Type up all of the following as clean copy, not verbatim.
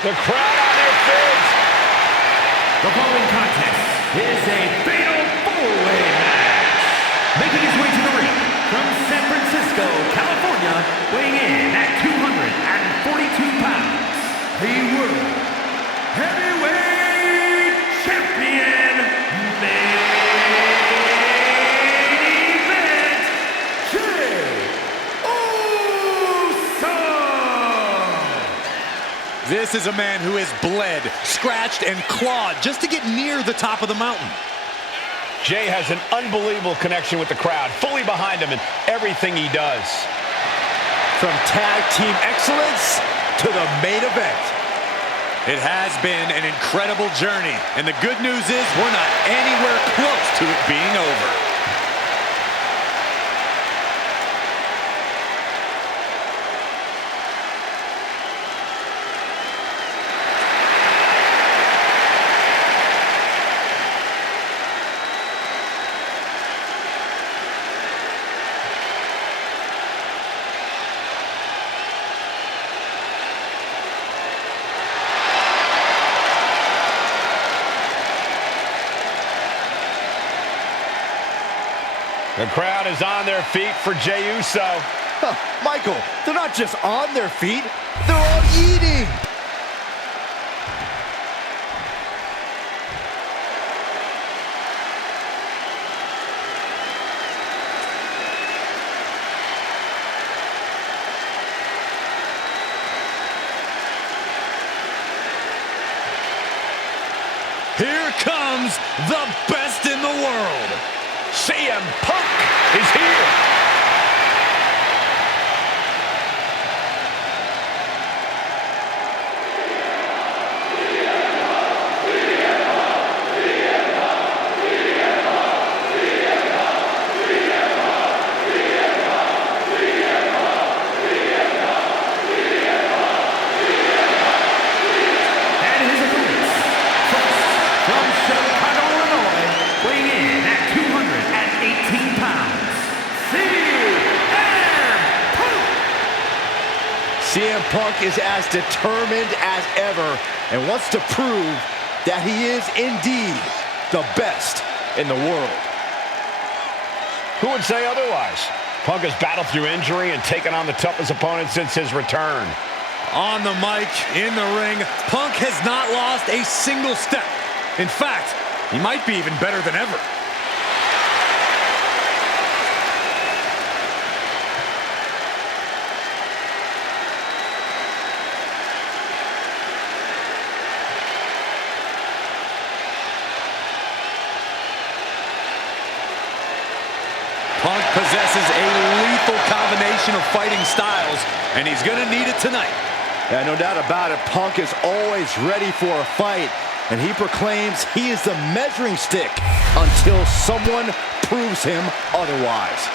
The crowd on their feet. The following contest is a fatal four-way match. Making his way to the ring from San Francisco, California, weighing in at 242 pounds, the World Heavyweight Champion, main event, Jey Uso. This is a man who has bled, scratched, and clawed just to get near the top of the mountain. Jey has an unbelievable connection with the crowd, fully behind him in everything he does. From tag team excellence to the main event. It has been an incredible journey, and the good news is we're not anywhere close to it being over. The crowd is on their feet for Jey Uso. Huh, Michael, they're not just on their feet, they're all eating. Here comes the best in the world. CM Punk is here. CM Punk is as determined as ever and wants to prove that he is indeed the best in the world. Who would say otherwise? Punk has battled through injury and taken on the toughest opponent since his return. On the mic, in the ring, Punk has not lost a single step. In fact, he might be even better than ever. Punk possesses a lethal combination of fighting styles, and he's going to need it tonight. Yeah, no doubt about it. Punk is always ready for a fight, and he proclaims he is the measuring stick until someone proves him otherwise.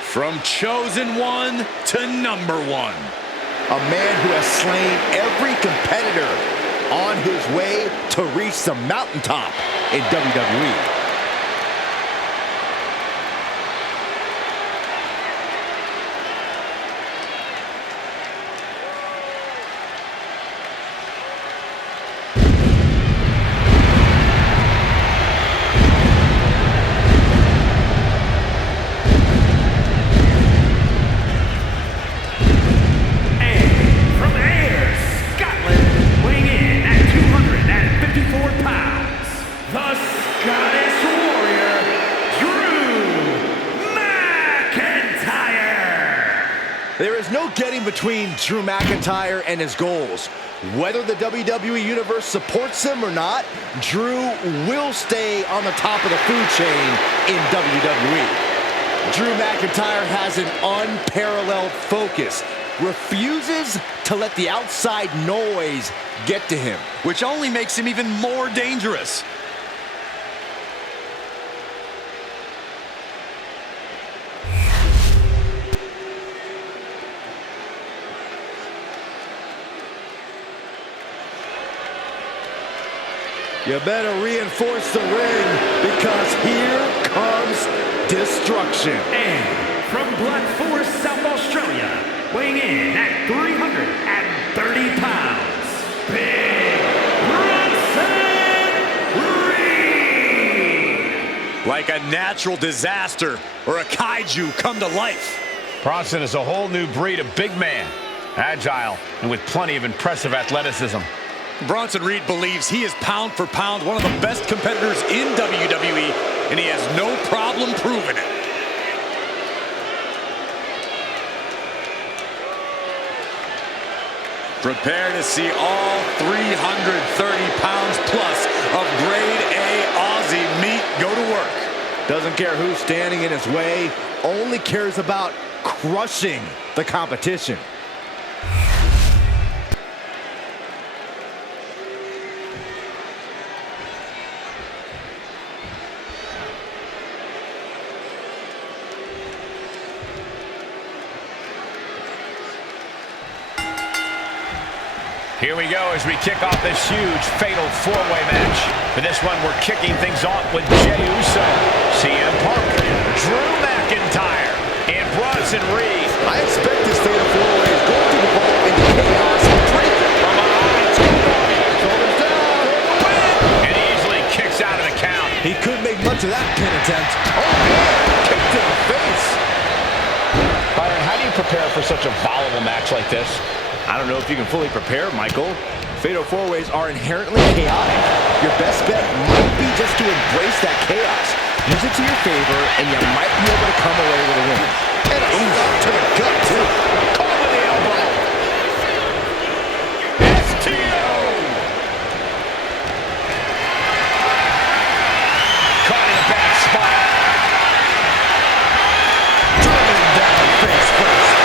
From chosen one to number one. A man who has slain every competitor on his way to reach the mountaintop in WWE. There is no getting between Drew McIntyre and his goals. Whether the WWE Universe supports him or not, Drew will stay on the top of the food chain in WWE. Drew McIntyre has an unparalleled focus, refuses to let the outside noise get to him, which only makes him even more dangerous. You better reinforce the ring, because here comes destruction. And from Black Forest, South Australia, weighing in at 330 pounds, Big Bronson Reed. Like a natural disaster or a kaiju come to life. Bronson is a whole new breed of big man. Agile and with plenty of impressive athleticism. Bronson Reed believes he is pound for pound one of the best competitors in WWE, and he has no problem proving it. Prepare to see all 330 pounds plus of grade A Aussie meat go to work. Doesn't care who's standing in his way, only cares about crushing the competition. Here we go as we kick off this huge fatal four-way match. For this one, we're kicking things off with Jey Uso, CM Punk, Drew McIntyre, and Bronson Reed. I expect this fatal four-way is going to evolve into chaos pretty quick. From behind, shoulders down, and he easily kicks out of the count. He couldn't make much of that pin attempt. Oh, man, kick to the face. Byron, how do you prepare for such a volatile match like this? I don't know if you can fully prepare, Michael. Fatal four-ways are inherently chaotic. Your best bet might be just to embrace that chaos. Use it to your favor, and you might be able to come away with a win. And a shot to the gut, too. Call with the elbow. STO! Caught in a bad spot. Driven down face first.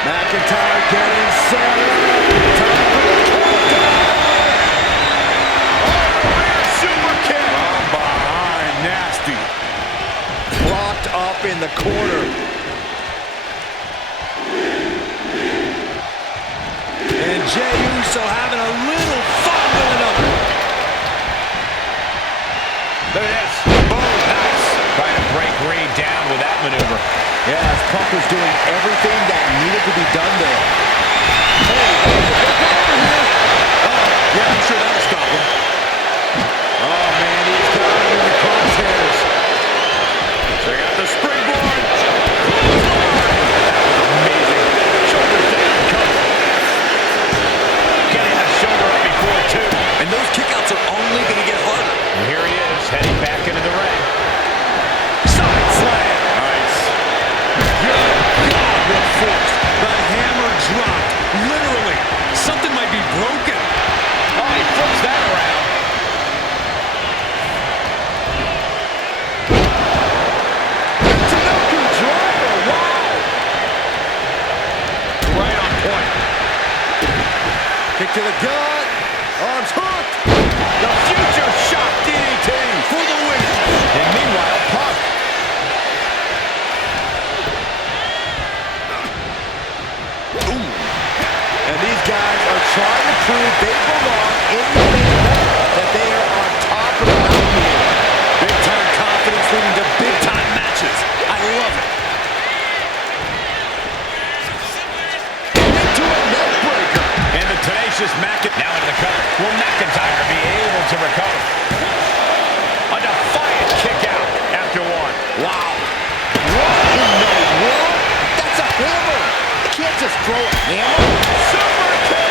McIntyre getting set up. Time for the countdown. Oh, super kick. From behind, nasty. Blocked up in the corner. And Jey Uso having a little fun with another. Look at this. Boom, nice. Trying to break Reed down with that maneuver. Yeah, as Punk was doing everything that needed to be done there. Yeah, I'm sure that'll stop him. Oh, man, he's got him in the crosshairs. Check out the springboard. Amazing. Shoulders down, cover. Getting that shoulder up before, too. And those kickouts are only going to get harder. And here he is, heading back into the ring. Side slam. Nice. Good God, what force. The hammer dropped. Literally. Something might be broken. Oh, he flips that around. Tanuki driver, wow. Right on point. Kick to the gut. Arms hooked. The future shock DDT for the win. And meanwhile, Punk. And these guys are trying to prove they belong in the main event, that they are on top of the mountain here. Big-time confidence leading to big-time matches. I love it. Into a neck breaker. And the tenacious now into the cover. Will McIntyre be able to recover? A defiant kick out after one. Wow. What in the world? That's a hammer. You can't just throw a hammer. Super kick.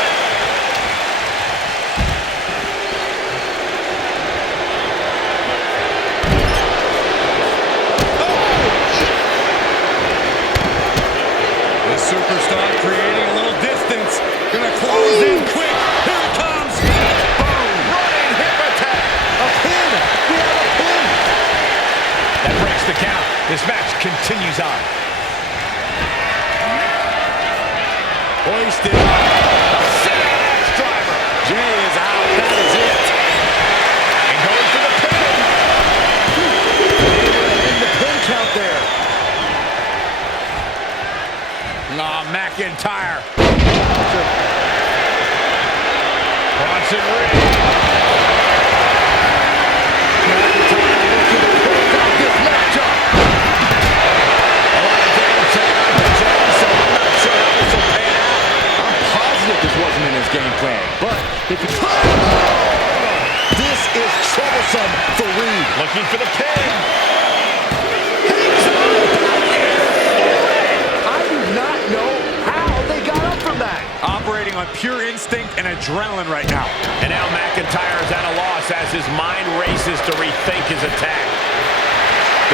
superstar creating a little distance. Gonna close in quick. Here it comes. Boom. Running hip attack. A pin. We have a pin. That breaks the count. This match continues on. Hoisted. A sit-out driver. Jay is out. That is it. And going for the pin. Able to end the pin count there. Oh, McIntyre. Bronson Reed. McIntyre looking to close out this matchup. A lot of damage done to Jey, so I'm not sure how this will pan out. I'm positive this wasn't in his game plan, but if you this is troublesome for Reed. Looking for the pin. I do not know how they got up from that. Operating on pure instinct and adrenaline right now. And now McIntyre is at a loss as his mind races to rethink his attack.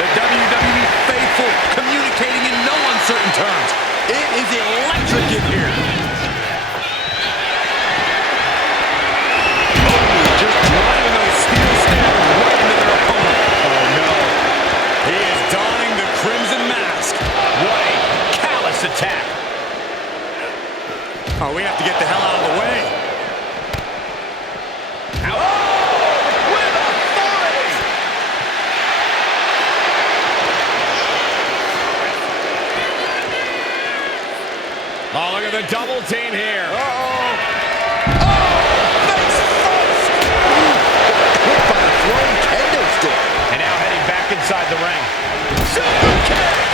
The WWE faithful communicating in no uncertain terms. It is electric in here. Just driving those steel stairs right into their opponent. Oh, no. He is donning the crimson mask. What a callous attack. Oh, we have to get the hell out of the way. With authority. Oh, look at the double team here. Hit by the throwing kendo stick. And now heading back inside the ring. Super kick.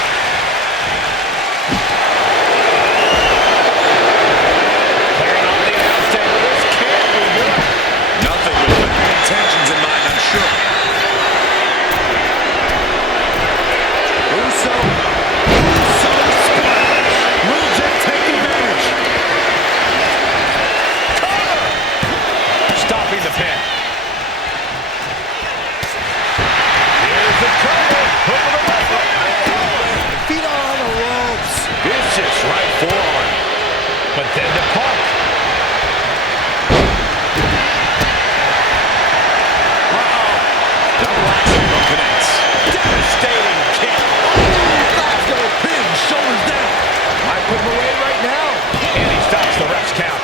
Clearing off the announce table. This can't be good. Nothing with bad intentions in mind, I'm sure. Uso splash. Will Jey take advantage? Stopping the pin. Here's the cover. Hook of the right. Feet on the ropes. Vicious right forearm. But then the Punk. Double action connects. Devastating kick. Let's go. Pin. Shoulders down. Might put him away right now. And he stops the ref's count.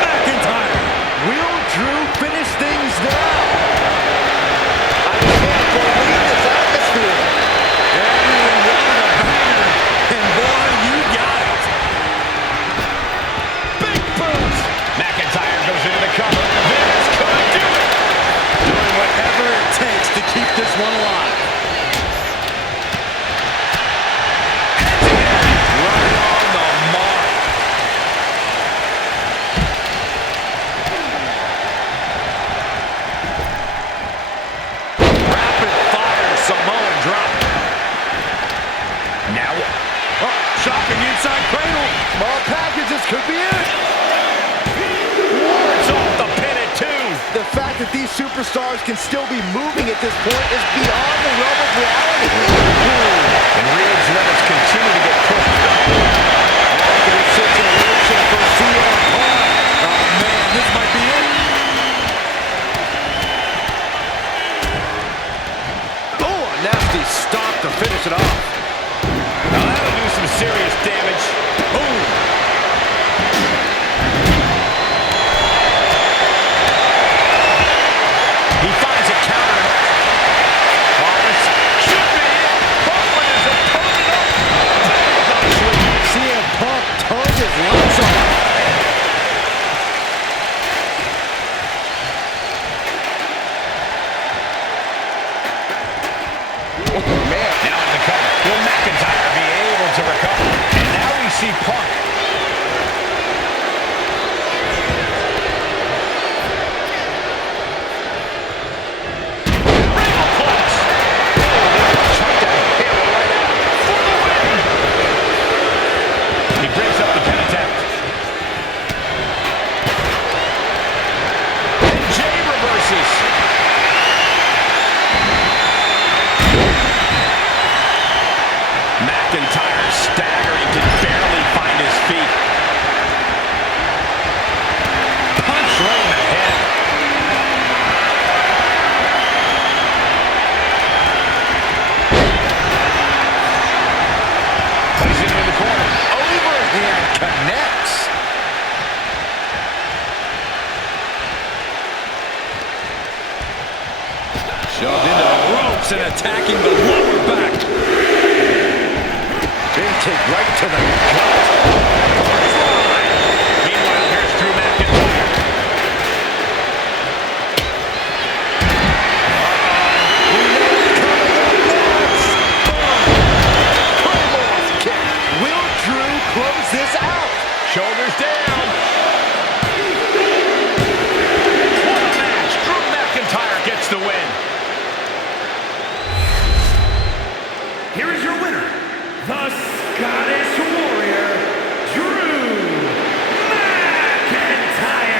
McIntyre. Will Drew finish things now? I can't believe this atmosphere. Everyone wanted a banger, and boy, you got it. Big boot. McIntyre goes into the cover. This could do it. Doing whatever it takes to keep this one alive. Right on the mark. Rapid fire Samoan drop. Now, Shocking inside cradle. Small packages could be it. wards off the pin at 2. The fact that these superstars can still be moving at this point is beyond the realm of reality. And Reed's limits continue to get pushed up. Look at this situation for CM Punk. Oh, man, this might be it. Oh, a nasty stop to finish it off. Now that'll do some serious damage. Boom. He finds a counter. Oh, this should be it. Punk with his opponent up. CM Punk turned his lights off. Oh, man. Now in the cover. Will McIntyre be able to recover? And now we see Punk. Regalplex. Chuck that hammer right out for the win. He brings up the pin attempt. And Jey reverses. McIntyre staggering, can barely find his feet. Punch right in the head. Placing him in the corner. Overhand connects. Shoved into the ropes and attacking the lower back. Big kick right to the gut. Meanwhile, here's Drew McIntyre. Will Drew close this out? Shoulders down. What a match. Drew McIntyre gets the win. Here is your winner, the Scottish Warrior, Drew McIntyre.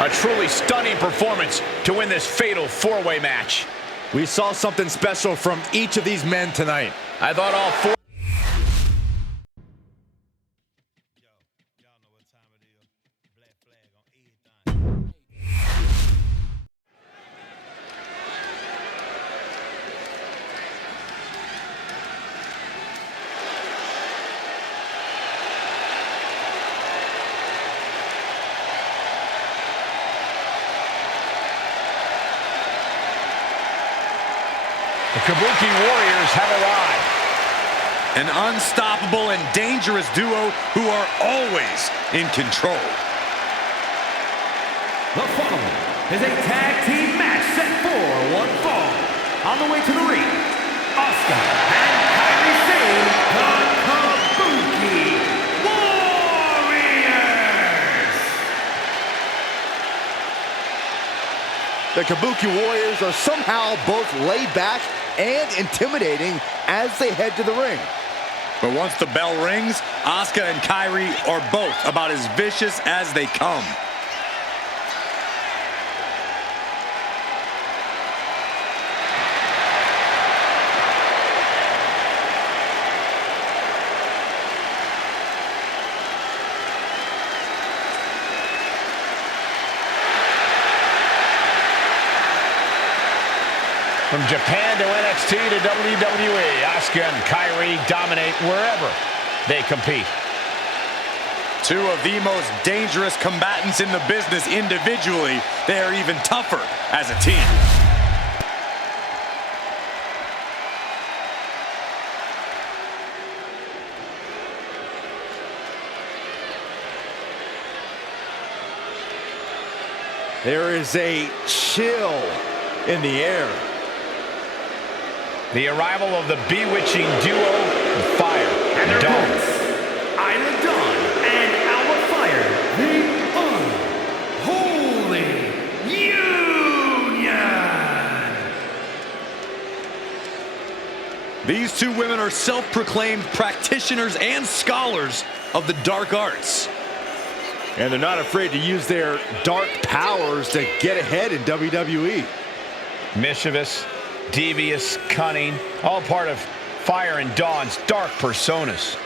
A truly stunning performance to win this fatal four-way match. We saw something special from each of these men tonight. I thought all four. The Kabuki Warriors have arrived. An unstoppable and dangerous duo who are always in control. The following is a tag team match set for one fall. On the way to the ring, Asuka and Kairi Sane, the Kabuki Warriors. The Kabuki Warriors are somehow both laid back and intimidating as they head to the ring. But once the bell rings, Asuka and Kairi are both about as vicious as they come. From Japan to NXT to WWE, Asuka and Kairi dominate wherever they compete. Two of the most dangerous combatants in the business individually. They are even tougher as a team. There is a chill in the air. The arrival of the bewitching duo, Fire And their Dawn. opponents, Isla Dawn and Alba Fire, the Unholy Union. These two women are self-proclaimed practitioners and scholars of the dark arts. And they're not afraid to use their dark powers to get ahead in WWE. Mischievous, devious, cunning, all part of Fire and Dawn's dark personas.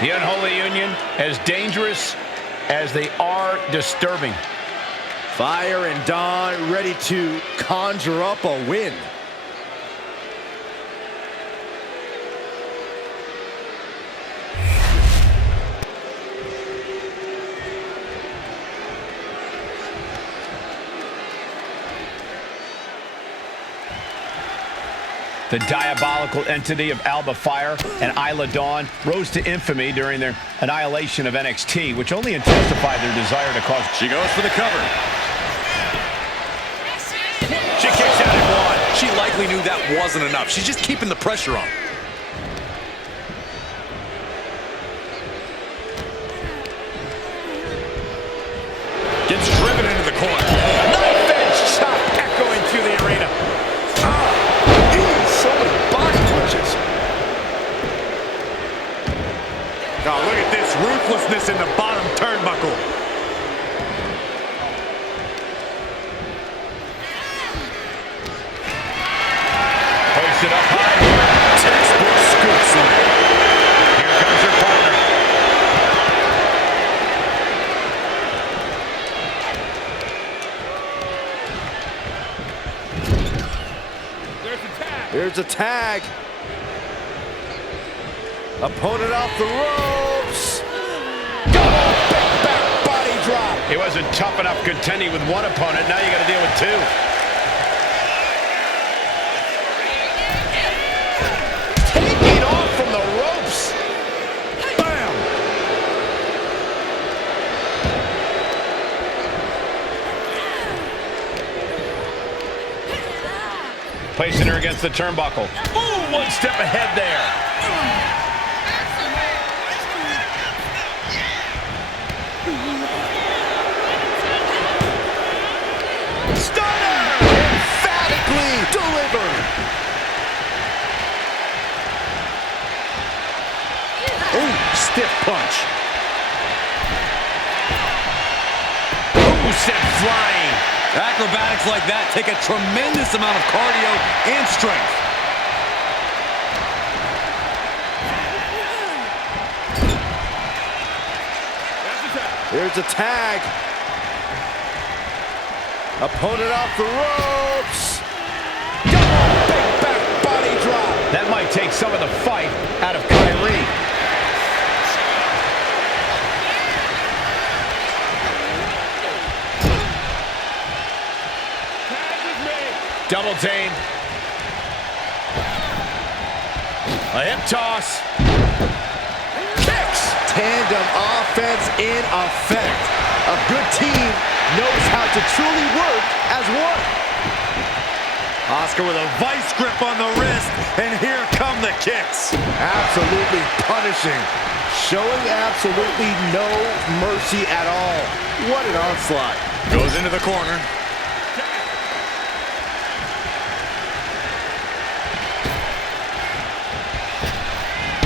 The Unholy Union, as dangerous as they are disturbing. Fire and Dawn ready to conjure up a win. The diabolical entity of Alba Fire and Isla Dawn rose to infamy during their annihilation of NXT, which only intensified their desire to cause... She goes for the cover. She kicks out at one. She likely knew that wasn't enough. She's just keeping the pressure on. Gets driven into the corner. Knife edge chop echoing tenseness in the bottom turnbuckle. Hoist it up high here. Textbook scoop slam. Here comes your partner. Here's a tag. Opponent off the ropes. Double big back body drop. It wasn't tough enough contending with one opponent. Now you got to deal with two. Taking off from the ropes. Bam! Placing her against the turnbuckle. Ooh, one step ahead there. Stunner! Emphatically delivered. Ooh, stiff punch. Ooh, sent flying. Acrobatics like that take a tremendous amount of cardio and strength. Here's a tag. Opponent off the ropes. Double big back body drop. That might take some of the fight out of Kyrie. Double team. A hip toss. Kicks. Tandem offense in effect. A good team knows how to truly work as one. Oscar with a vice grip on the wrist, and here come the kicks. Absolutely punishing. Showing absolutely no mercy at all. What an onslaught. Goes into the corner.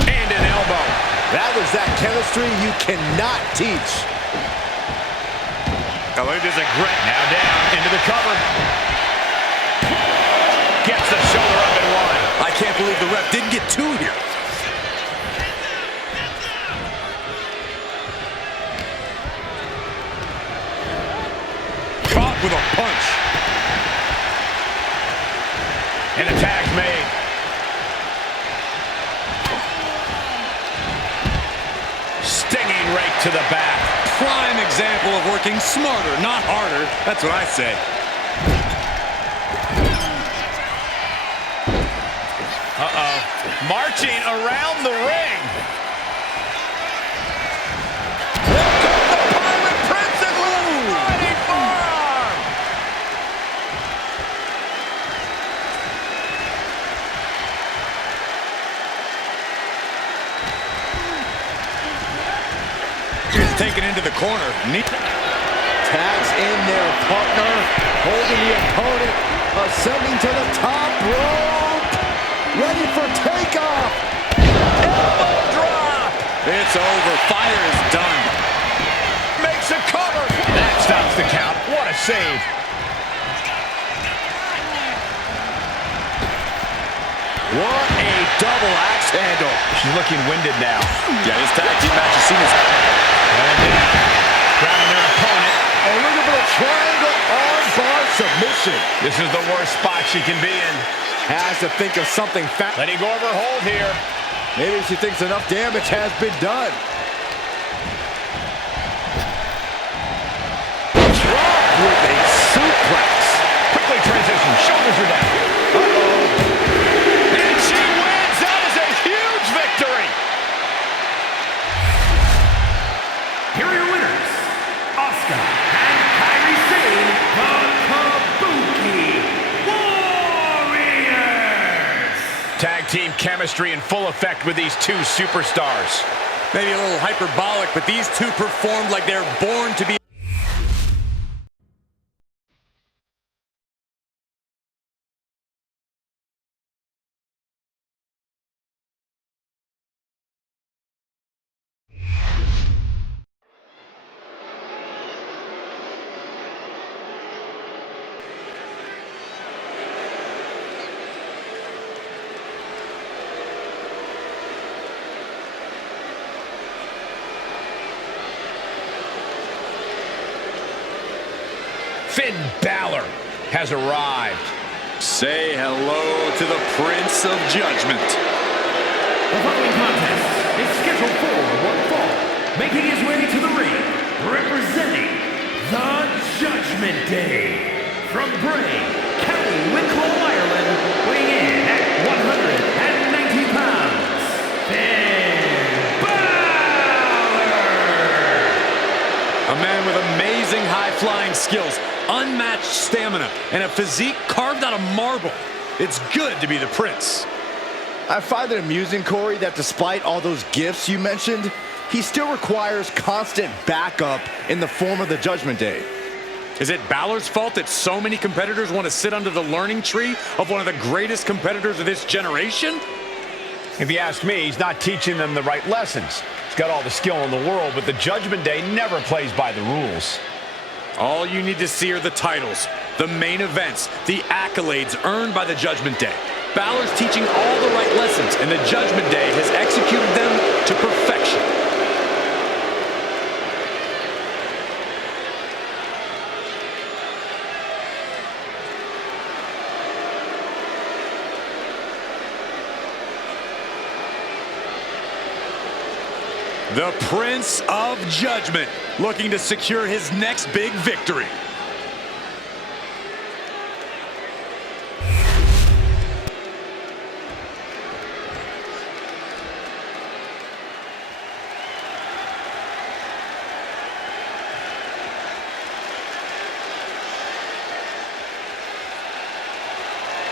And an elbow. That was that chemistry you cannot teach. I believe there's a grip. Now down into the cover. Gets the shoulder up and one. I can't believe the ref didn't get two here. Caught with a punch. And the tag's made. Stinging right to the back. Prime example of working smarter, not harder. That's what I say. Marching around the ring. He's taken into the corner. Tags in their partner, holding the opponent, ascending to the top rope, ready for takeoff. Elbow drop. It's over. Fire is done. Makes a cover. That stops the count. What a save. What a double axe handle. She's looking winded now. Yeah, this tag team match has seen this. Grabbing their opponent. Oh, look at the triangle armbar submission. This is the worst spot she can be in. Has to think of something fast. Letting go of her hold here. Maybe she thinks enough damage has been done. Drop with a suplex. Quickly transition. Shoulders are down. And she wins. That is a huge victory. Here are your winners, Asuka and Kairi Sane, the Kabuki Warriors. Tag team chemistry in full effect with these two superstars. Maybe a little hyperbolic, but these two performed like they're born to be Finn Balor has arrived. Say hello to the Prince of Judgment. The following contest is scheduled for one fall. Making his way to the ring, representing the Judgment Day. From Bray, County Wicklow, Ireland, weighing in at 190 pounds, Finn Balor! A man with amazing high-flying skills, unmatched stamina, and a physique carved out of marble. It's good to be the Prince. I find it amusing, Corey, that despite all those gifts you mentioned, he still requires constant backup in the form of the Judgment Day. Is it Balor's fault that so many competitors want to sit under the learning tree of one of the greatest competitors of this generation? If you ask me, he's not teaching them the right lessons. He's got all the skill in the world, but the Judgment Day never plays by the rules. All you need to see are the titles, the main events, the accolades earned by the Judgment Day. Balor's teaching all the right lessons, and the Judgment Day has executed them to perfection. The Prince of Judgment, looking to secure his next big victory.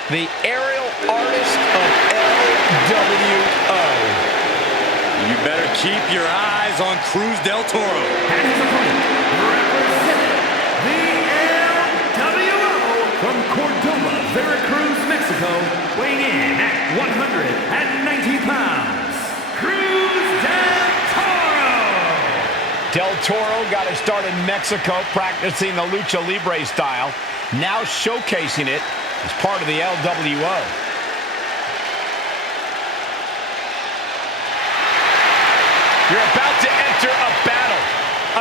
The aerial artist of LWO. You better keep your eyes on Cruz del Toro. And his opponent, representing the LWO from Cordoba, Veracruz, Mexico, weighing in at 190 pounds, Cruz del Toro! Del Toro got his start in Mexico practicing the Lucha Libre style, now showcasing it as part of the LWO. You're about to enter a battle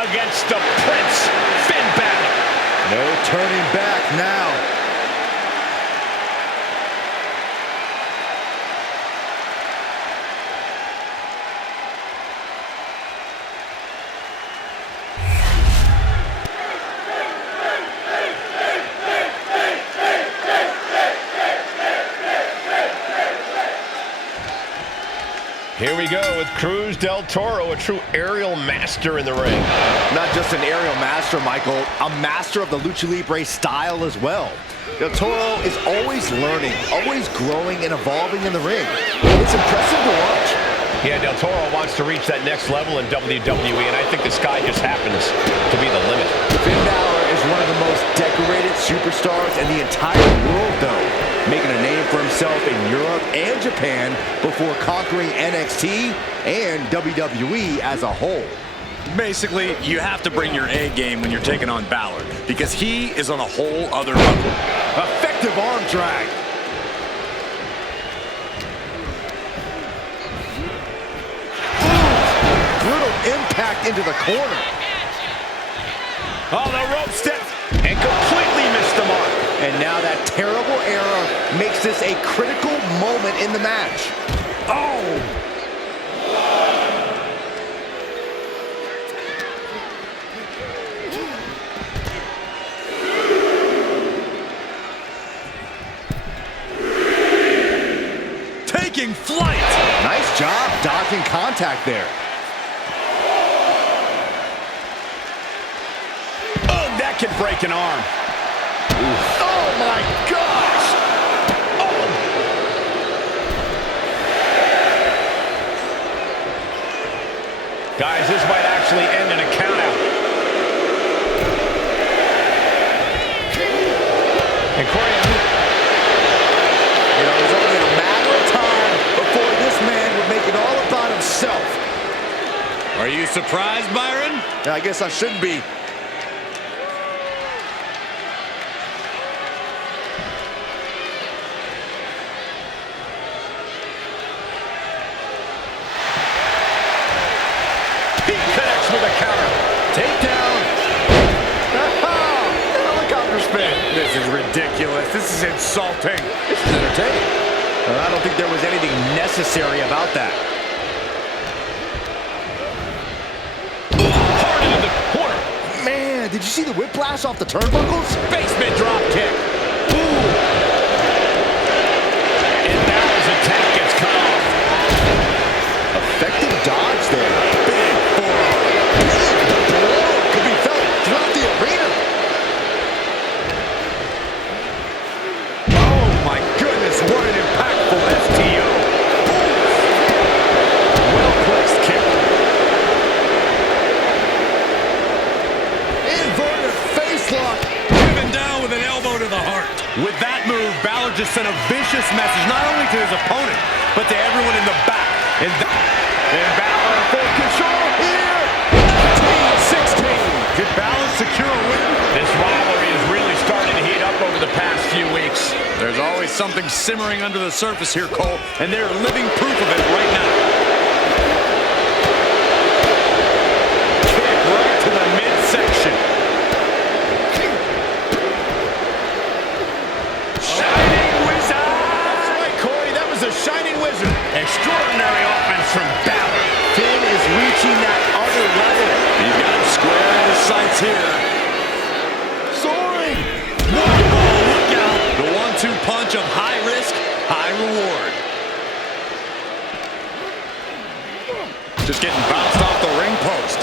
against the Prince, Finn Balor. No turning back now. Here we go with Cruz del Toro, a true aerial master in the ring. Not just an aerial master, Michael, a master of the Lucha Libre style as well. Del Toro is always learning, always growing and evolving in the ring. It's impressive to watch. Yeah, Del Toro wants to reach that next level in WWE, and I think the sky just happens to be the limit. Finn Balor is one of the most decorated superstars in the entire world, though, making a name for himself in Europe and Japan before conquering NXT and WWE as a whole. Basically, you have to bring your A game when you're taking on Balor, because he is on a whole other level. Effective arm drag. Brutal impact into the corner. Oh, the rope step, and completely missed the mark. And now that terrible error makes this a critical moment in the match. Oh! Taking flight! Nice job dodging contact there. Oh, that could break an arm. Oh my gosh! Oh! Guys, this might actually end in a countout. And Corey, You know, it was only a matter of time before this man would make it all about himself. Are you surprised, Byron? I guess I shouldn't be. he connects with a counter. Takedown. Oh, look how is ridiculous. This is insulting. This is entertaining. I don't think there was anything necessary about that. Hard into the corner. Man, did you see the whiplash off the turnbuckles? Basement drop kick. Ooh. And Balor's attack gets cut off. Effective dodge there. Big forearm. The blow could be felt throughout the arena. Oh my goodness, what an impactful STO. Well-placed kick. Inverted face lock. Driven down with an elbow to the heart. With that move, Balor just sent a vicious message not only to his opponent, but to everyone in the back. And Balor in full control here. 16. Did Balor secure a win? This rivalry is really starting to heat up over the past few weeks. There's always something simmering under the surface here, Cole, and they're living proof of it right now. Kick right to the midsection. Shining Wizard! That's right, Corey. That was a shining wizard. Extraordinary offense from Balor. Finn is reaching that other level. He's got him square in his sights here. Soaring. Whoa, look out! The 1-2 punch of high risk, high reward. Just getting bounced off the ring post.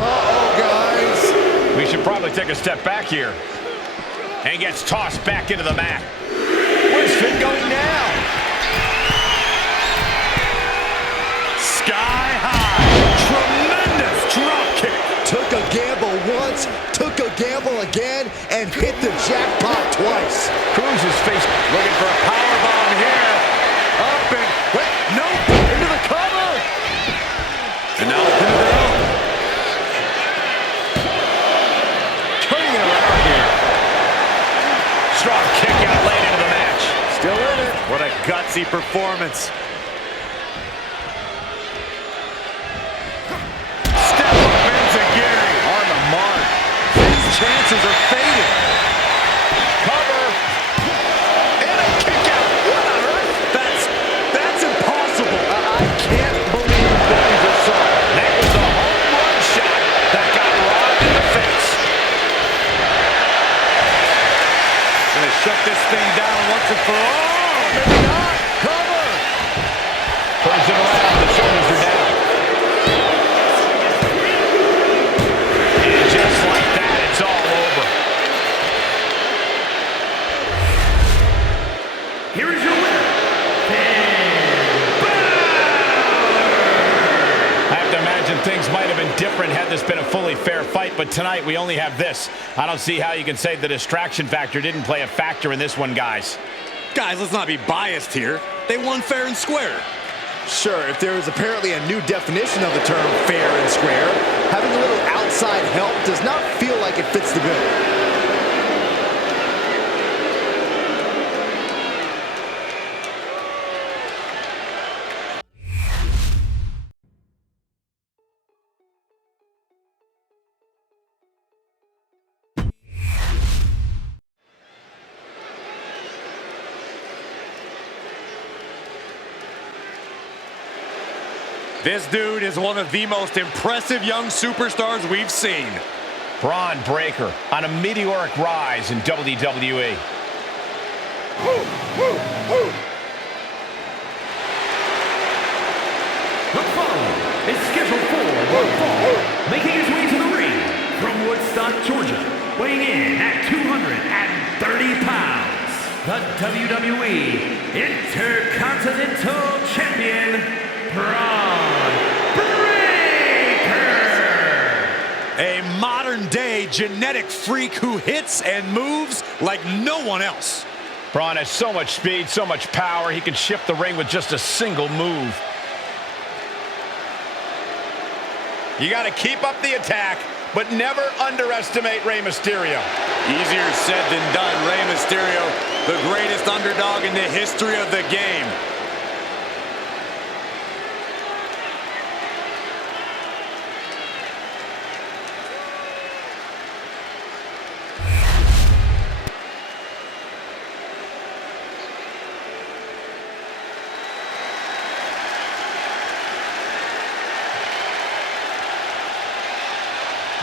Uh-oh, guys. We should probably take a step back here. And gets tossed back into the mat. Where's Finn going now? Sky high. Tremendous drop kick. Took a gamble once, took a gamble again, and hit the jackpot twice. Cruz's face. Looking for a power bomb here. Up and wait, nope. Into the cover. And now the pin of their own. Turning it around here. Strong kick out late into the match. Still in it. What a gutsy performance. Step up Enziguri. On the mark. His chances are fading. Cover. And a kick out. What on earth? That's impossible. I can't believe what we just saw. That was a home run shot that got robbed in the face. Gonna shut this thing down once and for all. Maybe not. Cover. Turns it around. The shoulders are down. And just like that, it's all over. Here is your winner, Finn Balor. I have to imagine things might have been different had this been a fully fair fight, but tonight we only have this. I don't see how you can say the distraction factor didn't play a factor in this one, guys. Guys, let's not be biased here. They won fair and square. Sure, if there is apparently a new definition of the term fair and square, having a little outside help does not feel like it fits the bill. This dude is one of the most impressive young superstars we've seen. Braun Breaker on a meteoric rise in WWE. The following is scheduled for one fall, making his way to the ring from Woodstock, Georgia, weighing in at 230 pounds, the WWE Intercontinental Champion, Braun Breaker! A modern-day genetic freak who hits and moves like no one else. Braun has so much speed, so much power, he can shift the ring with just a single move. You got to keep up the attack, but never underestimate Rey Mysterio. Easier said than done. Rey Mysterio, the greatest underdog in the history of the game.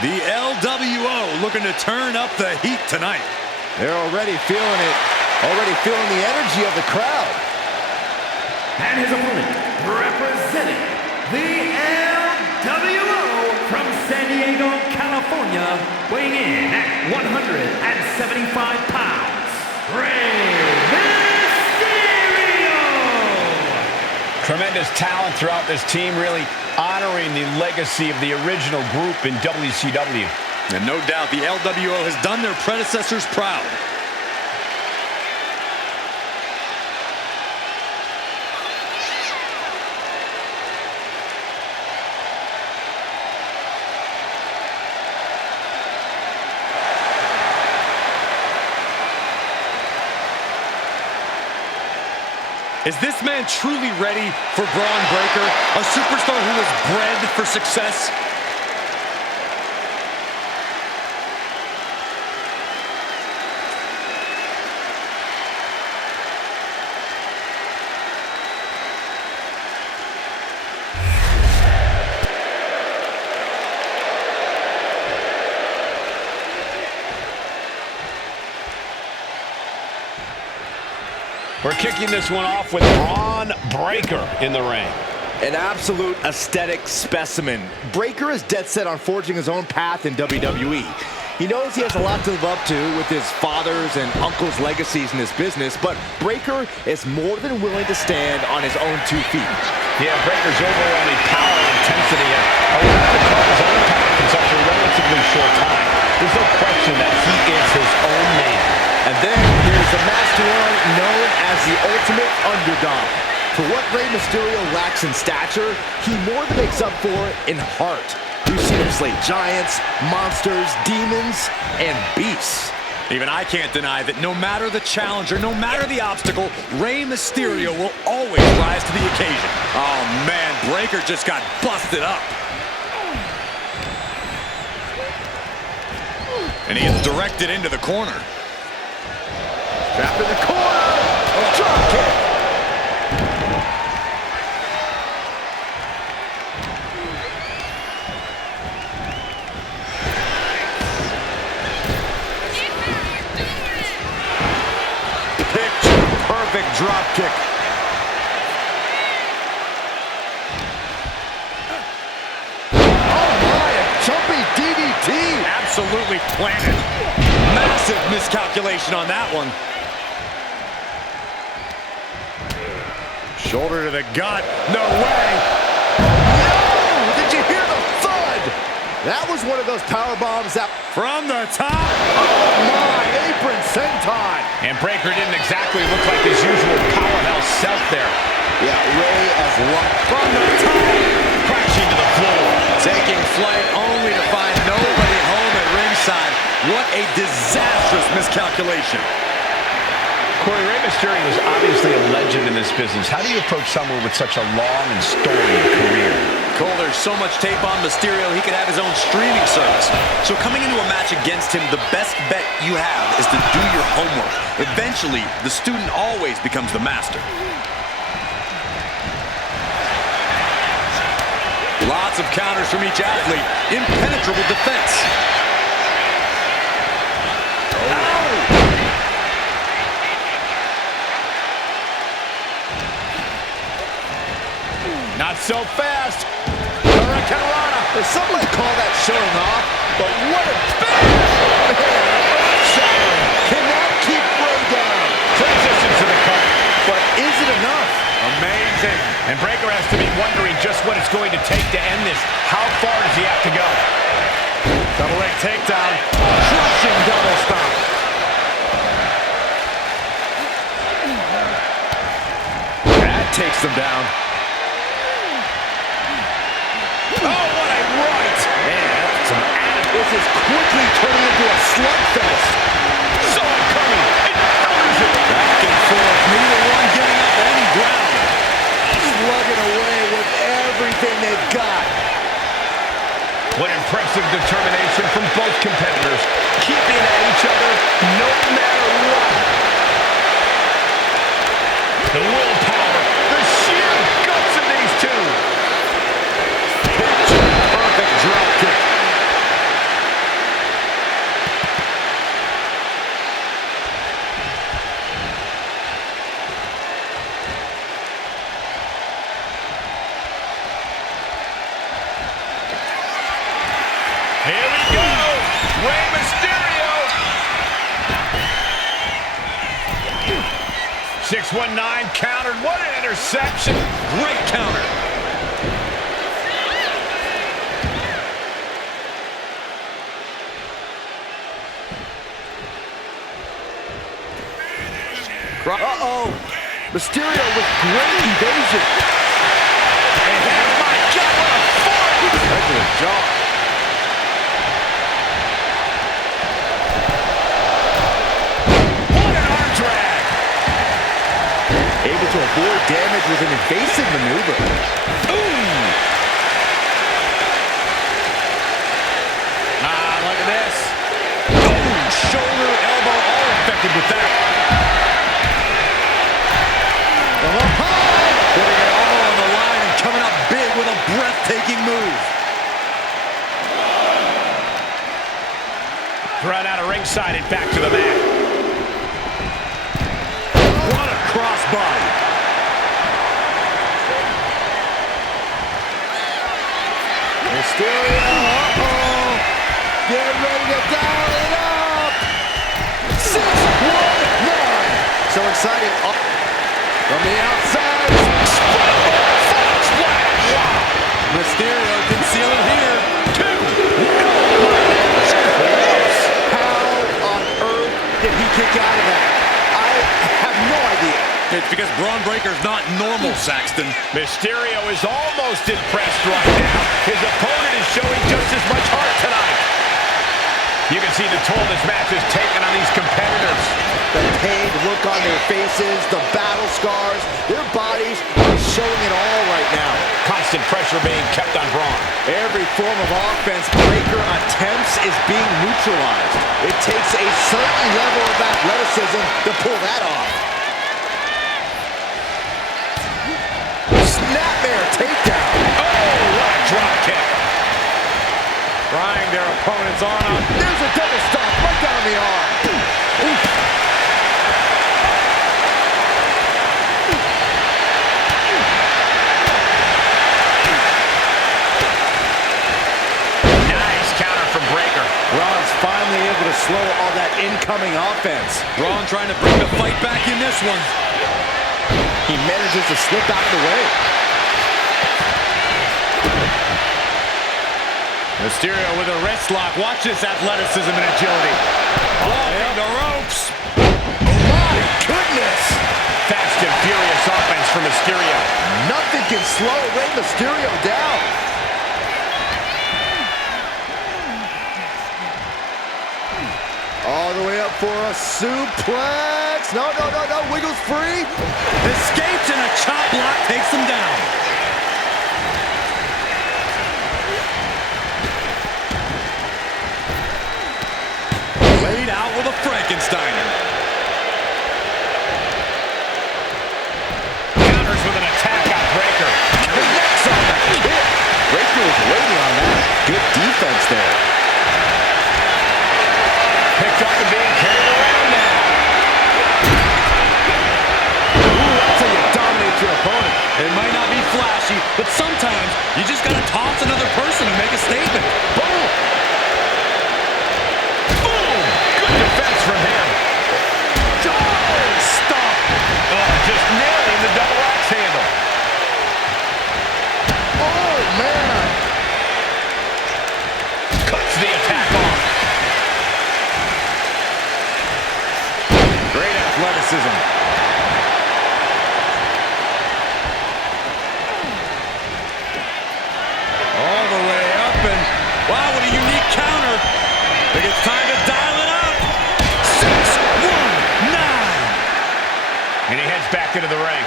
The LWO looking to turn up the heat tonight. They're already feeling it. Already feeling the energy of the crowd. And his opponent, representing the LWO from San Diego, California, weighing in at 175 pounds, Rey Mysterio! Tremendous talent throughout this team, really honoring the legacy of the original group in WCW. And no doubt the LWO has done their predecessors proud. Is this man truly ready for Braun Breaker? A superstar who was bred for success? We're kicking this one off with Braun Breaker in the ring. An absolute aesthetic specimen. Breaker is dead set on forging his own path in WWE. He knows he has a lot to live up to with his father's and uncle's legacies in this business, but Breaker is more than willing to stand on his own 2 feet. Yeah, Breaker's overwhelming power and intensity have allowed him to carve his own path in such a relatively short time. There's no question that he is his own man. And then there's the master one known as the ultimate underdog. For what Rey Mysterio lacks in stature, he more than makes up for in heart. We've seen him slay giants, monsters, demons, and beasts. Even I can't deny that no matter the challenge or no matter the obstacle, Rey Mysterio will always rise to the occasion. Oh man, Breaker just got busted up. And he is directed into the corner. Trapped in the corner. Drop kick. Picture perfect drop kick. Oh my, a jumping DDT. Absolutely planted. Massive miscalculation on that one. Shoulder to the gut. No way. No! Did you hear the thud? That was one of those power bombs that... From the top. Oh my, apron senton. And Breaker didn't exactly look like his usual powerhouse self there. Yeah, Rey as luck. From the top. Crashing to the floor. Taking flight only to find nobody home at ringside. What a disastrous miscalculation. Corey, Rey Mysterio is obviously a legend in this business. How do you approach someone with such a long and storied career? Cole, there's so much tape on Mysterio, he could have his own streaming service. So coming into a match against him, the best bet you have is to do your homework. Eventually, the student always becomes the master. Lots of counters from each athlete. Impenetrable defense. Not so fast. Hurricanrana. Somebody call that showing off, but what a finish! Shattering. Cannot keep Rey down. Transition to the cover. But is it enough? Amazing. And Breaker has to be wondering just what it's going to take to end this. How far does he have to go? Double leg takedown. Crushing double stomp. That takes them down. Oh, what a right! Man, some this is quickly turning into a slugfest. Saw it coming. It counters it. Back and forth. Neither one giving up any ground. Slugging away with everything they've got. What impressive determination from both competitors. Keeping at each other no matter what. The willpower, the sheer guts of these two. Perfect drop kick. Rey Mysterio. 619 countered. What an interception. Great counter. Uh-oh. Mysterio with great evasion. And oh my God, what a forearm. Right to the jaw. What an arm drag. Able to avoid damage with an evasive maneuver. Ooh. Look at this. Oh, shoulder, elbow, all affected with that. Putting it all on the line and coming up big with a breathtaking move. Thrown out of ringside and back to the mat. What a crossbody. Mysterio, uh-oh. Get ready to dial it up. 619. So exciting. From the outside. Mysterio can seal it here. How on earth did he kick out of that? I have no idea. It's because Braun Breaker's not normal, Saxton. Mysterio is almost impressed right now. His opponent is showing just as much heart tonight. You can see the toll this match has taken on these competitors. The pained look on their faces, the battle scars, their bodies are showing it all right now. Constant pressure being kept on Braun. Every form of offense Breaker attempts is being neutralized. It takes a certain level of athleticism to pull that off. Snapmare takedown. Oh, what a drop kick. Prying their opponent's arm out. There's a double stop right down the arm. Oof. Nice counter from Breaker. Braun's finally able to slow all that incoming offense. Braun trying to bring the fight back in this one. He manages to slip out of the way. Mysterio with a wrist lock. Watch this athleticism and agility. Off the ropes. My goodness! Fast and furious offense from Mysterio. Nothing can slow Rey Mysterio down. All the way up for a suplex. No, no, no, no. Wiggles free. Escapes and a chop block takes him down. Laid out with a Frankensteiner. Counters with an attack on Breaker. Connects on the kick. Breaker was waiting on that. Good defense there. Picked up and being carried around now. Ooh, that's how you dominate your opponent. It might not be flashy, but sometimes you just gotta toss another person and make a statement. Boom! Boom! Good defense from him. Stop! Just nailing the double axe handle. Oh, man! Cuts the attack off. Great athleticism. All the way up and, wow, what a unique counter. I think it's time to dial it up. 619. And he heads back into the ring.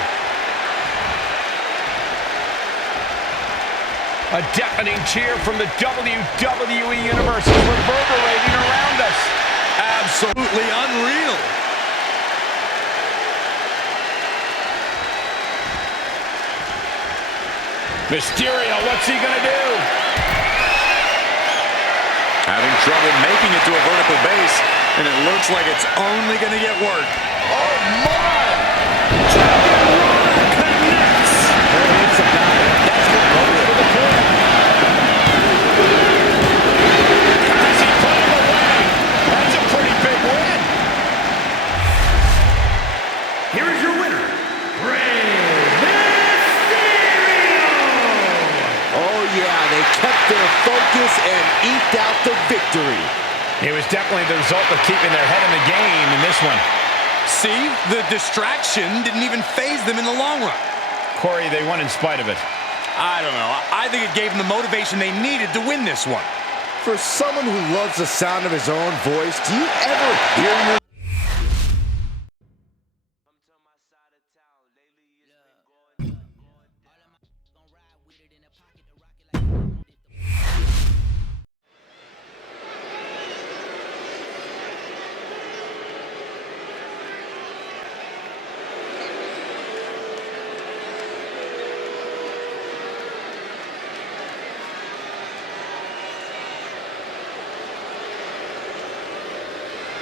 A deafening cheer from the WWE Universe is reverberating around us. Absolutely unreal. Mysterio, what's he gonna do? Having trouble making it to a vertical base, and it looks like it's only going to get worse. Oh, my! Connects. It's about it. That's what goes for the pin. As he put him away. It was definitely the result of keeping their head in the game in this one. See, the distraction didn't even faze them in the long run. Corey, they won in spite of it. I don't know. I think it gave them the motivation they needed to win this one. For someone who loves the sound of his own voice, do you ever hear your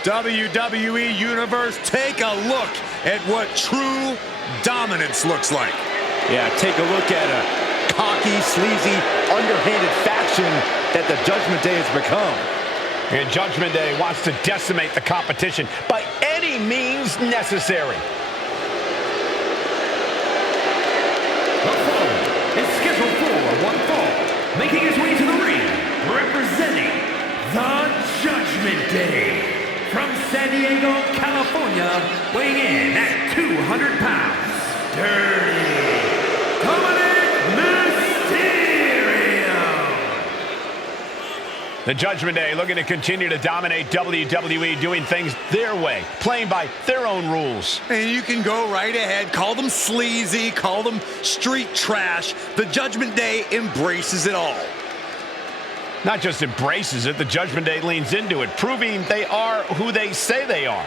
WWE Universe, take a look at what true dominance looks like. Yeah, take a look at a cocky, sleazy, underhanded faction that the Judgment Day has become. And Judgment Day wants to decimate the competition by any means necessary. The following is scheduled for one fall, making his way to the ring, representing the Judgment Day. From San Diego, California, weighing in at 200 pounds, Dirty Mysterio. The Judgment Day looking to continue to dominate WWE, doing things their way, playing by their own rules. And you can go right ahead, call them sleazy, call them street trash. The Judgment Day embraces it all. Not just embraces it, the Judgment Day leans into it, proving they are who they say they are.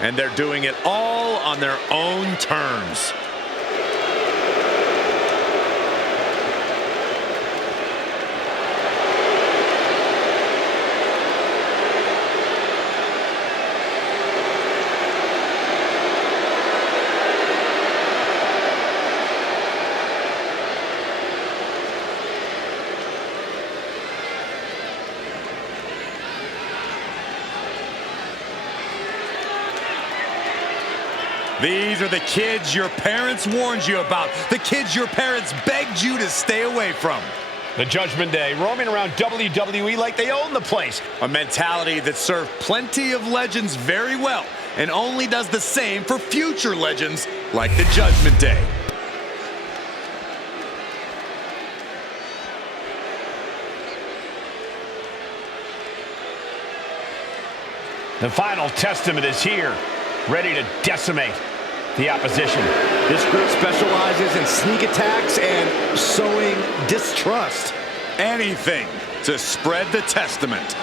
And they're doing it all on their own terms. These are the kids your parents warned you about. The kids your parents begged you to stay away from. The Judgment Day roaming around WWE like they own the place. A mentality that served plenty of legends very well and only does the same for future legends like the Judgment Day. The final testament is here, ready to decimate the opposition. This group specializes in sneak attacks and sowing distrust. Anything to spread the testament.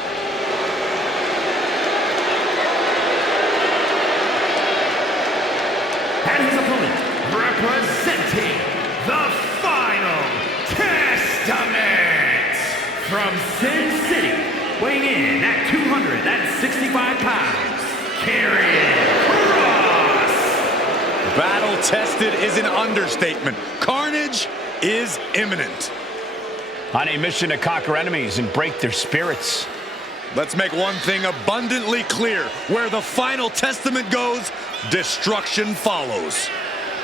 And his opponent, representing the Final Testament, from Sin City, weighing in at 265 pounds, carrying Battle-tested is an understatement. Carnage is imminent. On a mission to conquer enemies and break their spirits. Let's make one thing abundantly clear. Where the Final Testament goes, destruction follows.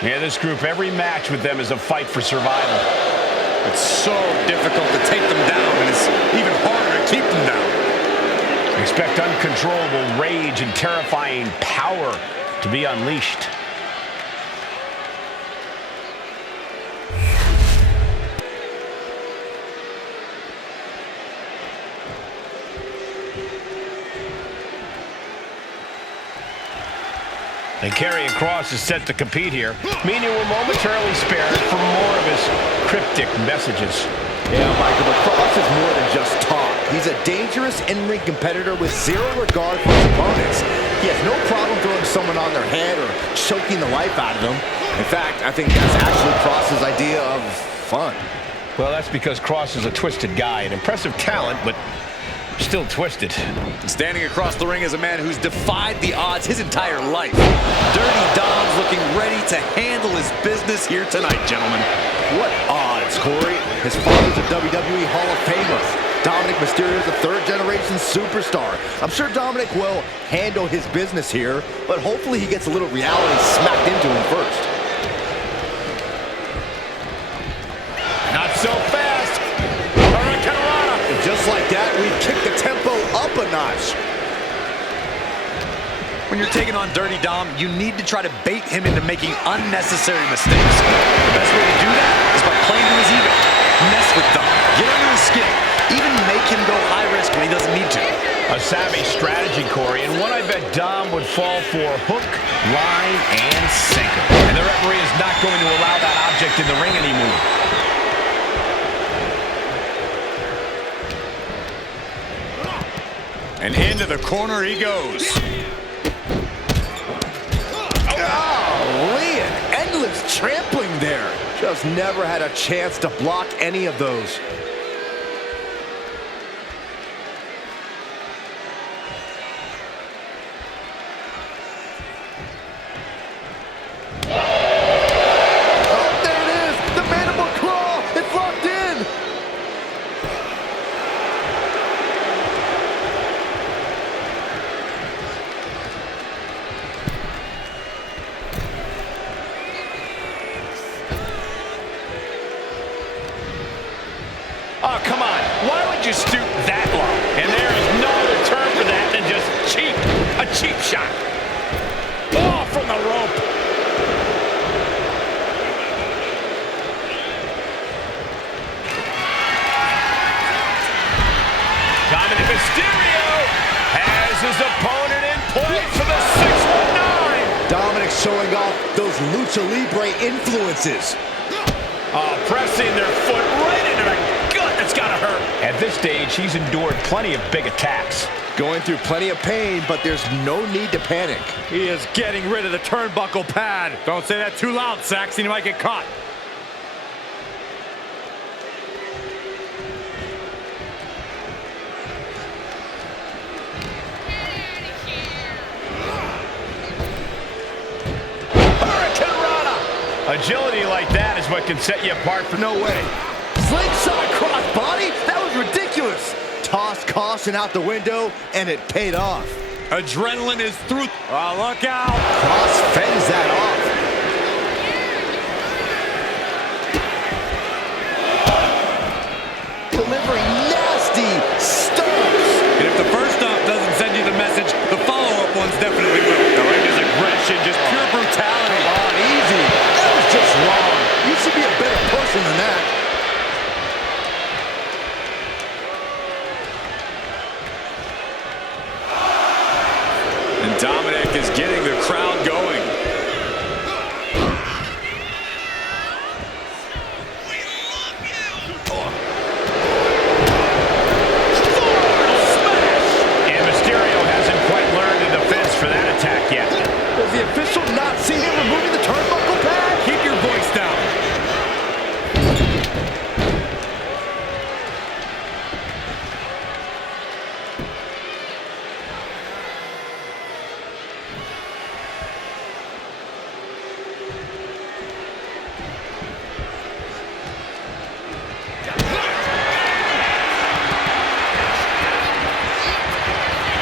Yeah, this group, every match with them is a fight for survival. It's so difficult to take them down, and it's even harder to keep them down. Expect uncontrollable rage and terrifying power to be unleashed. And Karrion Kross is set to compete here, meaning we're momentarily spared for more of his cryptic messages. Yeah, Michael, but Kross is more than just talk. He's a dangerous in-ring competitor with zero regard for his opponents. He has no problem throwing someone on their head or choking the life out of them. In fact, I think that's actually Kross's idea of fun. Well, that's because Kross is a twisted guy, an impressive talent, but still twisted. Standing across the ring is a man who's defied the odds his entire life. Dirty Dom's looking ready to handle his business here tonight, gentlemen. What odds, Corey? His father's a WWE Hall of Famer. Dominic Mysterio is a third-generation superstar. I'm sure Dominic will handle his business here, but hopefully he gets a little reality smacked into him first. Not so fast. Just like that, we kick the tempo up a a notch. When you're taking on Dirty Dom, you need to try to bait him into making unnecessary mistakes. The best way to do that is by playing to his ego. Mess with Dom, get under his skin, even make him go high risk when he doesn't need to. A savvy strategy, Corey, and one I bet Dom would fall for hook, line, and sinker. And the referee is not going to allow that object in the ring anymore. And into the corner he goes. Golly, an endless trampling there. Just never had a chance to block any of those. Oh, there it is, the mandible claw. It's locked in. Oh, come on. Why would you stoop that low? And there is no other term for that than just cheap. A cheap shot. Oh, from the rope. Dominic Mysterio has his opponent in place for the 619. Dominic showing off those lucha libre influences. Pressing their foot right into the gut. That's gotta hurt. At this stage, he's endured plenty of big attacks. Going through plenty of pain, but there's no need to panic. He is getting rid of the turnbuckle pad. Don't say that too loud, Saxon. You might get caught. Agility like that is what can set you apart from No way. Slingshot cross body? That was ridiculous. Tossed caution out the window, and it paid off. Adrenaline is through. Oh, look out. Cross fends that off. Delivering nasty stomps. And if the first stomp doesn't send you the message, the follow-up ones definitely will. The ring is aggression, just pure brutality. Come on, easy. That was just wrong. You should be a better person than that. And Dominic is getting the crowd going. And Mysterio hasn't quite learned the defense for that attack yet. Does the official not see him removing the turnbuckle pad? Keep your voice down.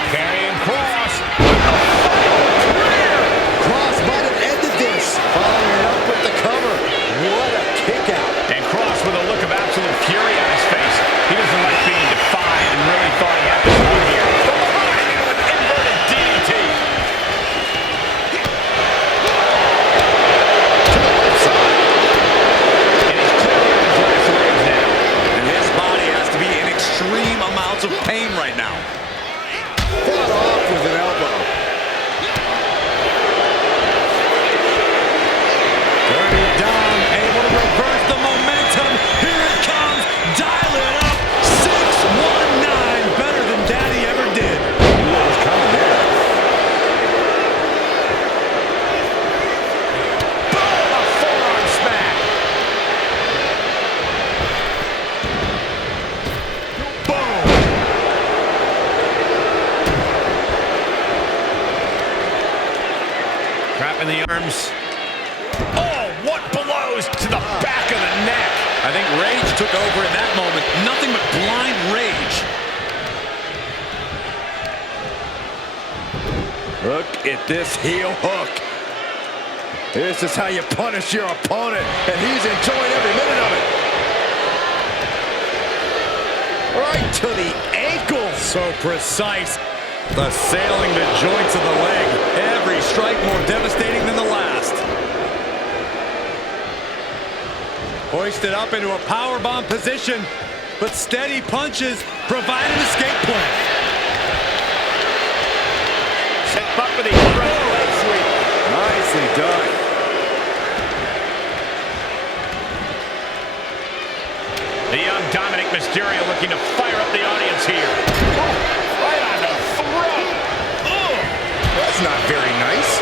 Carrying cross. Cross might have ended this. Following it up with the cover. What a kick out. And Cross with a look of absolute fury on his face. He doesn't like being defied and really thought he had this one here. From behind him with inverted DDT. To the left side. And he's clearly on his last legs now. And his body has to be in extreme amounts of pain right now. Fought off with an elbow. Dirty Dom able to reverse the momentum. Here it comes. Dial it up. 619. Better than Daddy ever did. What was coming there? Boom! A forearm smack. Boom! Wrapping the arms. Oh, what blows to the back of the neck. I think rage took over in that moment. Nothing but blind rage. Look at this heel hook. This is how you punish your opponent, and he's enjoying every minute of it. Right to the ankles. So precise. Assailing the joints of the leg. Every strike more devastating than the last. Hoisted up into a powerbomb position, but steady punches provide an escape plan. Set up for the leg sweep. Nicely done. The young Dominic Mysterio looking to fire up the audience here. Oh, right on the throat. Oh, That's not very nice.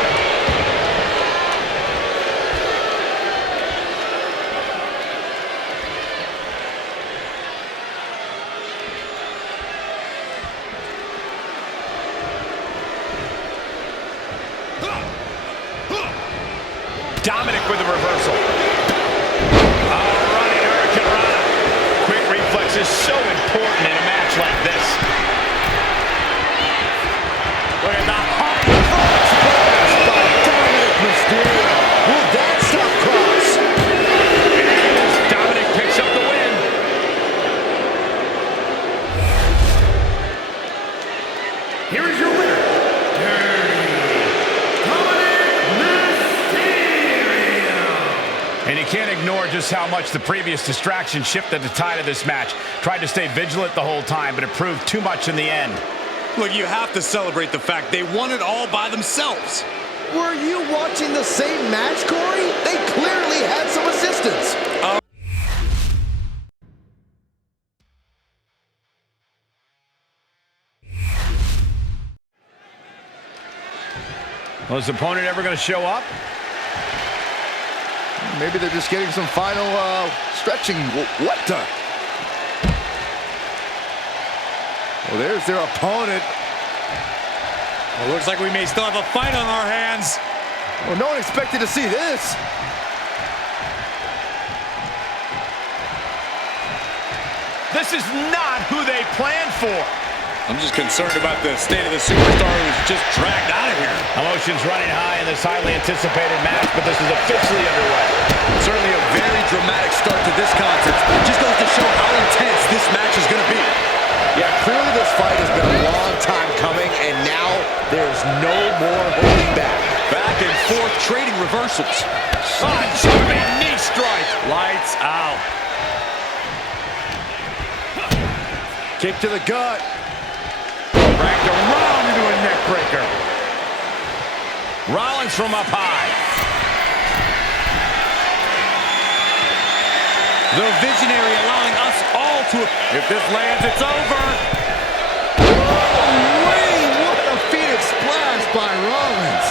Dominic with the reversal. Oh, running Hurricane Rana. Quick reflex is so important in a match like this. Look at the hard cross By Dominic Mysterio. Will that stop Cross? and Dominic picks up the win. Here is your winner, And you can't ignore just how much the previous distraction shifted the tide of this match. Tried to stay vigilant the whole time, but it proved too much in the end. Look, you have to celebrate the fact they won it all by themselves. Were you watching the same match, Corey? They clearly had some assistance. Was his opponent ever going to show up? Maybe they're just getting some final stretching. What the? Well, there's their opponent. Well, looks like we may still have a fight on our hands. Well, no one expected to see this. This is not who they planned for. I'm just concerned about the state of the superstar who's just dragged out of here. Emotions running high in this highly anticipated match, but this is officially underway. Certainly a very dramatic start to this contest. It just goes to show how intense this match is going to be. Yeah, clearly this fight has been a long time coming, and now there's no more holding back. Back and forth trading reversals. Jumping knee strike. Lights out. Kick to the gut. Dragged around into a neck breaker. Rollins from up high. The visionary allowing us all to... If this lands, it's over. Wait, what a Phoenix splash by Rollins.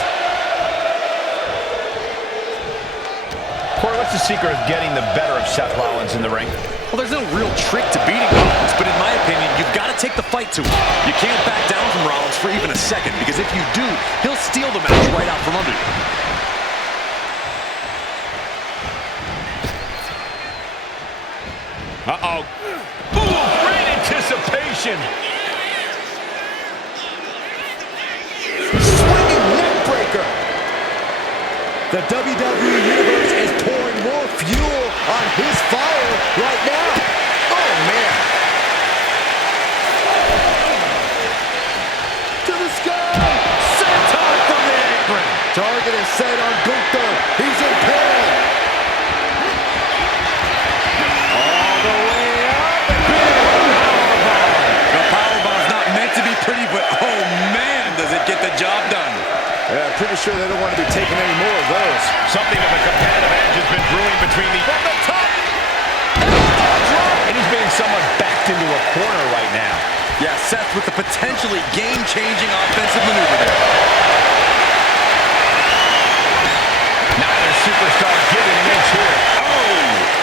Corey, what's the secret of getting the better of Seth Rollins in the ring? Well, there's no real trick to beating Rollins, but in my opinion, you've got to take the fight to him. You can't back down from Rollins for even a second, because if you do, he'll steal the match right out from under you. Uh-oh. Ooh, great anticipation. Swinging neck breaker. The WWE Universe is pouring more fuel on his fire right now. Oh, man. To the sky. Senton from the apron. Target is set on Gunther. He's impaled. All the way up. The powerbomb's not meant to be pretty, but oh man, does it get the job done. Yeah, pretty sure they don't want to be taking any more of those. Something of a competitive edge has been brewing between the... From the top! And he's being somewhat backed into a corner right now. Yeah, Seth with the potentially game-changing offensive maneuver there. Neither superstar giving an inch here. Oh!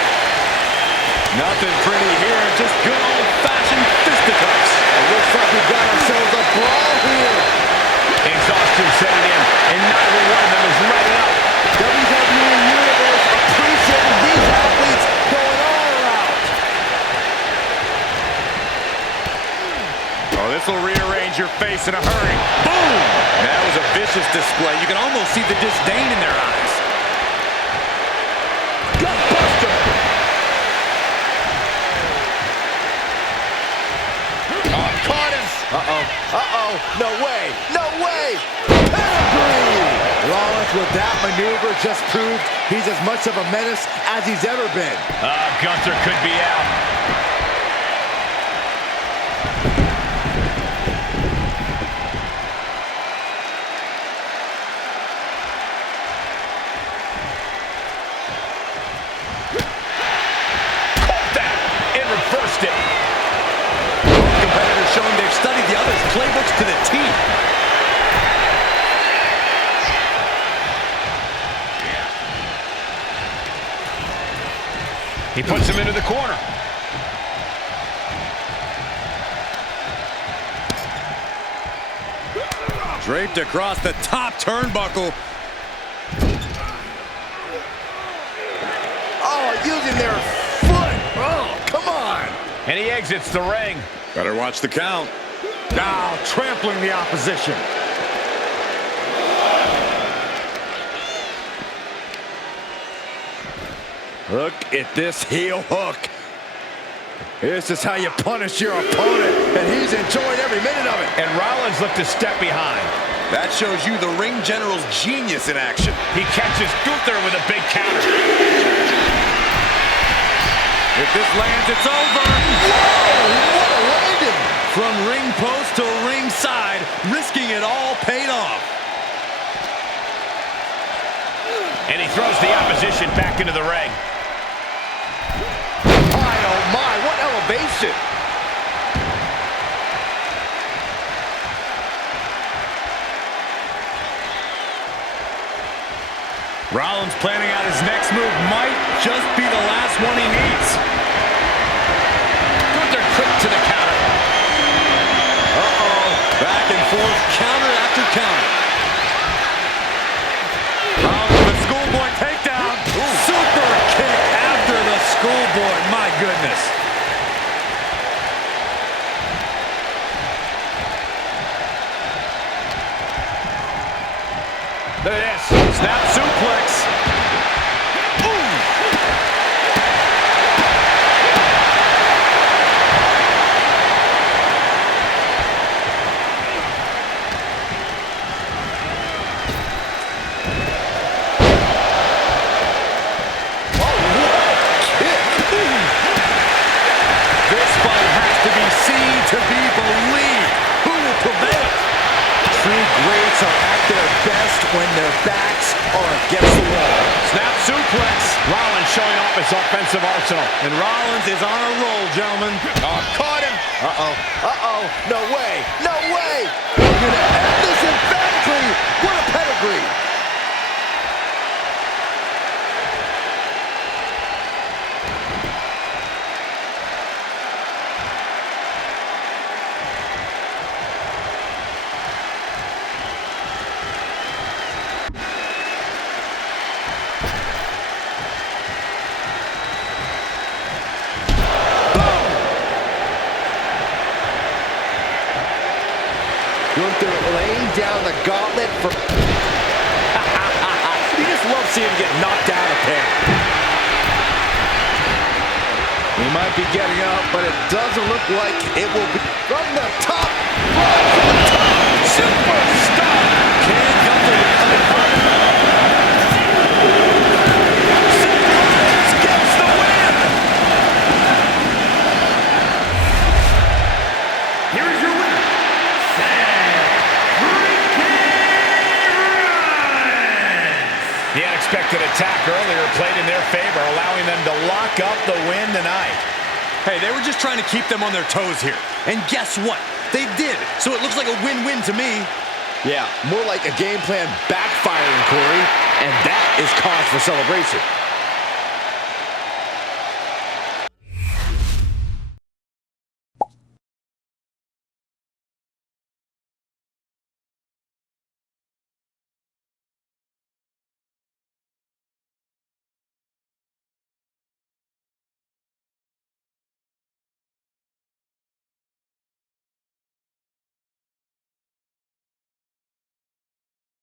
Nothing pretty here, just good old-fashioned fisticuffs. It looks like we've got ourselves a brawl here. Exhaustion setting in, and neither one of them is letting up. WWE Universe appreciating these athletes going all out. Oh, this will rearrange your face in a hurry. Boom! That was a vicious display. You can almost see the disdain in their eyes. Gutbuster. Oh, caught him. Uh-oh, no way, no way! Pedigree! Rollins with that maneuver just proved he's as much of a menace as he's ever been. Gunther could be out. Reversed it. Competitors showing they've studied the others' playbooks to the T. He puts him into the corner. Draped across the top turnbuckle. Oh, using their foot. Oh, come on. And he exits the ring. Better watch the count. Now trampling the opposition. Look at this heel hook. This is how you punish your opponent, and he's enjoying every minute of it. And Rollins looked a step behind. That shows you the ring general's genius in action. He catches Gunther with a big counter. If this lands, it's over. Whoa, what a landing. From ring post to ringside, risking it all paid off. And he throws the opposition back into the ring. My, oh my, what elevation. Rollins planning out his next move might just be the last one he needs. Gunther quick to the counter. Uh-oh. Back and forth, counter after counter. Rollins with a schoolboy takedown. Super kick after the schoolboy. My goodness. Look at this. Snap suplex. This fight has to be seen to be believed. Who will prevail? True greats are at their best when their backs are against the wall. Snap suplex. Rollins showing off his offensive arsenal. And Rollins is on a roll, gentlemen. Oh, caught him. Uh-oh, uh-oh, no way, no way. We're gonna end this emphatically. What a pedigree. Gunther laying down the gauntlet for... You just love seeing him get knocked out of pain. He might be getting up, but it doesn't look like it will be... From the top! Right from the top! Superstar! Can Gunther recover from it? Seth Rollins gets the win! Here is your winner, Seth Rollins. The unexpected attack earlier played in their favor, allowing them to lock up the win tonight. Hey, they were just trying to keep them on their toes here. And guess what? They did. So it looks like a win-win to me. Yeah, more like a game plan backfiring, Corey, and that is cause for celebration.